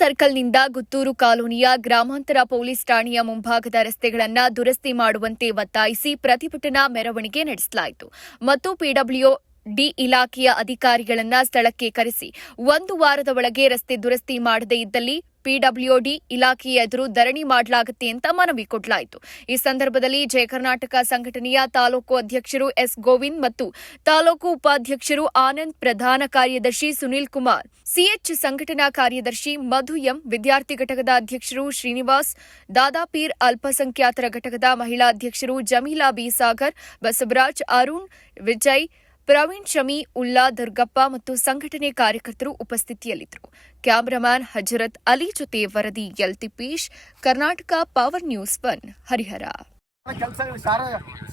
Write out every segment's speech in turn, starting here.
ಸರ್ಕಲ್ನಿಂದ ಗುತ್ತೂರು ಕಾಲೋನಿಯ ಗ್ರಾಮಾಂತರ ಪೊಲೀಸ್ ಠಾಣೆಯ ಮುಂಭಾಗದ ರಸ್ತೆಗಳನ್ನು ದುರಸ್ತಿ ಮಾಡುವಂತೆ ಒತ್ತಾಯಿಸಿ ಪ್ರತಿಭಟನಾ ಮೆರವಣಿಗೆ ನಡೆಸಲಾಯಿತು ಮತ್ತು ಪಿಡಬ್ಲ್ಯೂಡಿ ಇಲಾಖೆಯ ಅಧಿಕಾರಿಗಳನ್ನು ಸ್ಥಳಕ್ಕೆ ಕರೆಸಿ 1 ವಾರದ ಒಳಗೆ ರಸ್ತೆ ದುರಸ್ತಿ ಮಾಡದೇ ಇದ್ದಲ್ಲಿ ಪಿಡಬ್ಲ್ಯೂಡಿ ಇಲಾಖೆಯ ಎದುರು ಧರಣಿ ಮಾಡಲಾಗುತ್ತೆ ಅಂತ ಮನವಿ ಕೊಡಲಾಯಿತು. ಈ ಸಂದರ್ಭದಲ್ಲಿ ಜಯ ಕರ್ನಾಟಕ ಸಂಘಟನೆಯ ತಾಲೂಕು ಅಧ್ಯಕ್ಷರು ಎಸ್ ಗೋವಿಂದ್ ಮತ್ತು ತಾಲೂಕು ಉಪಾಧ್ಯಕ್ಷರು ಆನಂದ್, ಪ್ರಧಾನ ಕಾರ್ಯದರ್ಶಿ ಸುನೀಲ್ ಕುಮಾರ್, ಸಿಎಚ್ ಸಂಘಟನಾ ಕಾರ್ಯದರ್ಶಿ ಮಧು ಎಂ, ವಿದ್ಯಾರ್ಥಿ ಘಟಕದ ಅಧ್ಯಕ್ಷರು ಶ್ರೀನಿವಾಸ್, ದಾದಾಪೀರ್ ಅಲ್ಪಸಂಖ್ಯಾತರ ಘಟಕದ ಮಹಿಳಾ ಅಧ್ಯಕ್ಷರು ಜಮೀಲಾ ಬಿ ಸಾಗರ್, ಬಸವರಾಜ್, ಅರುಣ್, ವಿಜಯ್, ಪ್ರವೀಣ್, ಶಮಿ, ಉಲ್ಲಾ, ದುರ್ಗಪ್ಪ ಮತ್ತು ಸಂಘಟನೆ ಕಾರ್ಯಕರ್ತರು ಉಪಸ್ಥಿತಿಯಲ್ಲಿದ್ದರು. ಕ್ಯಾಮರಾಮ್ಯಾನ್ ಹಜರತ್ ಅಲಿ ಜೊತೆ ವರದಿ L Thippesh, Karnataka power news 1 Harihara.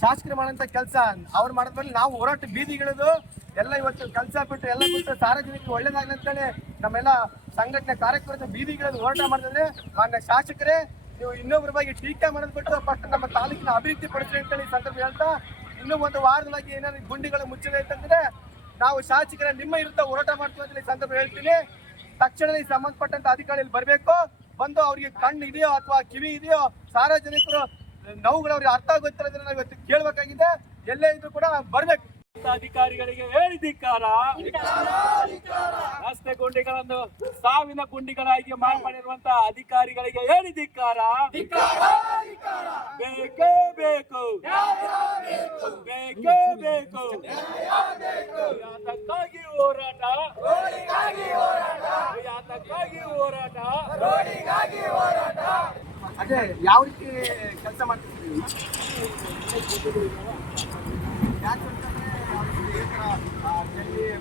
ಶಾಸಕರು ಮಾಡುವಂತ ಕೆಲಸ ಅವ್ರು ಮಾಡಿದ್ಮೇಲೆ ನಾವು ಹೋರಾಟ ಬೀದಿಗಿಳಿದು ಎಲ್ಲ ಇವತ್ತು ಕೆಲಸ ಬಿಟ್ಟು ಎಲ್ಲ ಬಿಟ್ಟು ಸಾರ್ವಜನಿಕರಿಗೆ ಒಳ್ಳೇದಾಗಲಿ ಅಂತೇಳಿ ನಮ್ಮೆಲ್ಲ ಸಂಘಟನೆ ಕಾರ್ಯಕರ್ತರು ಬೀದಿಗಿಳಿದು ಹೋರಾಟ ಮಾಡಿದ್ರೆ ಮಾನ್ಯ ಶಾಸಕರೇ ನೀವು ಇನ್ನೊಬ್ಬರ ಬಗ್ಗೆ ಟೀಕೆ ಮಾಡೋದು ಬಿಟ್ಟು ಫಸ್ಟ್ ನಮ್ಮ ತಾಲೂಕಿನ ಅಭಿವೃದ್ಧಿ ಪಡಿಸ್ರಿ ಅಂತೇಳಿ ಸಂದರ್ಭ ಹೇಳ್ತಾ ಇನ್ನೂ 1 ವಾರದೊಳಗೆ ಏನಾದ್ರು ಗುಂಡಿಗಳು ಮುಚ್ಚದೆ ಅಂತಂದ್ರೆ ನಾವು ಶಾಸಕರ ನಿಮ್ಮ ವಿರುದ್ಧ ಹೋರಾಟ ಮಾಡ್ತೀವಿ ಅಂತ ಸಂದರ್ಭ ಹೇಳ್ತೀನಿ. ತಕ್ಷಣದಲ್ಲಿ ಸಂಬಂಧಪಟ್ಟಂತ ಅಧಿಕಾರಿಗಳು ಬರಬೇಕು, ಬಂದು ಅವ್ರಿಗೆ ಕಣ್ಣು ಇದೆಯೋ ಅಥವಾ ಕಿವಿ ಇದೆಯೋ ಸಾರ್ವಜನಿಕರು ನೋವುಗಳು ಅವ್ರಿಗೆ ಅರ್ಥ ಆಗುತ್ತಿರೋದನ್ನ ನಾವು ಇವತ್ತು ಕೇಳಬೇಕಾಗಿದೆ. ಎಲ್ಲೇ ಇದ್ರು ಕೂಡ ಬರಬೇಕು. ಅಧಿಕಾರಿಗಳಿಗೆ ಹೇಳಿದಿಕ್ಕಾರ, ರಸ್ತೆ ಗುಂಡಿಗಳನ್ನು ಸಾವಿನ ಗುಂಡಿಗಳಾಗಿ ಮಾಡಿರುವಂತಹ ಅಧಿಕಾರಿಗಳಿಗೆ ಹೇಳಿದಿಕ್ಕಾರ. ಬೇಕೇ ಬೇಕು, ಬೇಕೇ ಬೇಕು. ಯಾತಕ್ಕಾಗಿ ಹೋರಾಟ, ಯಾತಕ್ಕಾಗಿ ಹೋರಾಟ. ಅದೇ ಯಾವ ರೀತಿ ಕೆಲಸ ಮಾಡ್ತಿದ್ದೀವಿ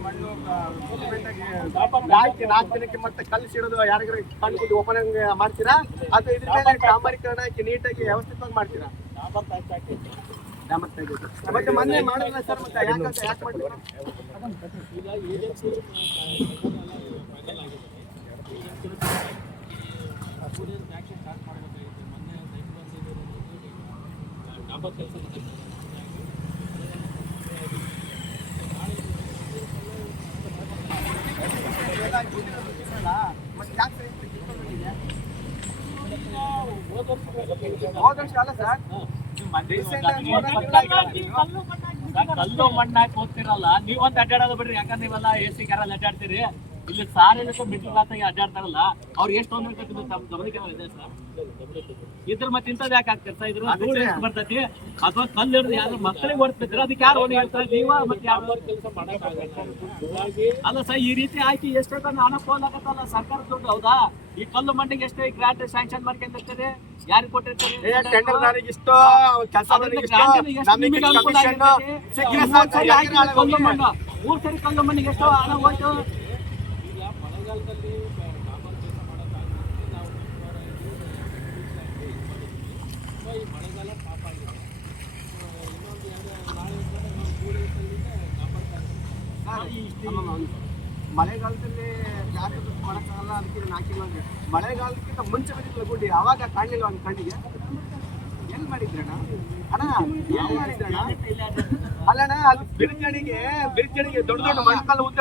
ಮಣ್ಣು 4 ದಿನಕ್ಕೆ ಮತ್ತೆ ಕಲ್ಲು ಸಿಡೋದು ಯಾರಿಗಾರ ಕಣ್ಣು ಓಪನ್ ಮಾಡ್ತೀರಾ ಅಥವಾ ಇದ್ರ ಮೇಲೆ ಡಾಂಬರೀಕರಣ ಹಾಕಿ ನೀಟಾಗಿ ವ್ಯವಸ್ಥಿತವಾಗಿ ಮಾಡ್ತೀರಾ? ಮತ್ತೆ ಮೊನ್ನೆ ಮಾಡೋಣ ಸರ್, ಮತ್ತೆ ಯಾಕೆ ಮಾಡ್ತೀರಾ? ಕಲ್ಲು ಮಣ್ಣಾಕಿ ಹೋಗ್ತಿರಲ್ಲ ನೀವಂತ ಅಡ್ಡಾಡೋದು ಬಿಡ್ರಿ. ಯಾಕಂದ್ರೆ ನೀವೆಲ್ಲ AC ಕಾರಲ್ಲಿ ಅಡ್ಡಾಡ್ತೀರಿ. ಇಲ್ಲಿ ಸಾರಿಗೆ ಬಿಟ್ಟು ಅಡ್ಡಾಡ್ತಾರಲ್ಲ ಅವ್ರಿಗೆ ಎಷ್ಟು ತೊಂದರೆ ತಮ್ಮ ಗಮನಕ್ಕೆ ಇದೆ ಸರ್. ಇದ್ರ ಮತ್ತೆ ಇಂಥದ್ದು ಯಾಕೆ ಆಗ್ತಿರ್ತಾ ಇದ್ರು ಬರ್ತೈತಿ ಅಥವಾ ಕಲ್ಲು ಹಿಡಿದು ಯಾರು ಮಕ್ಕಳಿಗೆ ಹೊಡ್ತಿದ್ರೆ ಅದಕ್ಕೆ ಯಾರು ಓದಿ ಹೇಳ್ತಾರೆ ನೀವ ಮತ್ತೆ ಯಾವ ಕೆಲಸ ಮಾಡಕ್ಕಾಗಲ್ಲ. ಅಲ್ಲ ಸರ್, ಈ ರೀತಿ ಆಯ್ಕೆ ಎಷ್ಟೇ ಅನುಕೂಲ ಆಗತ್ತಲ್ಲ ಸರ್ಕಾರ ದುಡ್ಡು. ಹೌದಾ? ಈ ಕಲ್ಲು ಮಣ್ಣಿಗೆ ಎಷ್ಟೇ ಗ್ರಾಂಟ್ ಸ್ಯಾಂಕ್ಷನ್ ಮಾಡ್ಕೊಂಡಿರ್ತಾರೆ, ಯಾರಿಗೆ ಕೊಟ್ಟಿರ್ತಾರೆ? ಕಲ್ಲು ಮಣ್ಣು 3 ಸರಿ ಕಲ್ಲು ಮಣ್ಣಿಗೆ ಎಷ್ಟೋ ಹಣ ಹೋಯ್ತು. ಮಳೆಗಾಲದಲ್ಲಿ ಮಳೆಗಾಲ ಪಾಪ ಆಗಿದೆ. ಇನ್ನೊಂದು 2 ಮಳೆಗಾಲದಲ್ಲಿ ಯಾರು ಮಾಡಕ್ಕಾಗಲ್ಲ, ಅದಕ್ಕೆ ಹಾಕಿಲ್ಲ. ಮಳೆಗಾಲಕ್ಕಿಂತ ಮುಂಚೆ ಬಂದಿಲ್ಲ ಗುಡ್ಡಿ, ಅವಾಗ ಕಾಣಲಿಲ್ಲ ಒಂದು ಕಣ್ಣಿಗೆ. ಎಲ್ಲಿ ಮಾಡಿದ್ರಣ್ಣ ಅಣ್ಣ? ಎಲ್ಲಿ ಮಾಡಿದ್ರಣ್ಣ? ಅಲ್ಲಣ್ಣ, ಅದು ಬಿರ್ಜಣಿಗೆ ದೊಡ್ಡ ದೊಡ್ಡ ಮಣ್ಣು ಉದ್ದ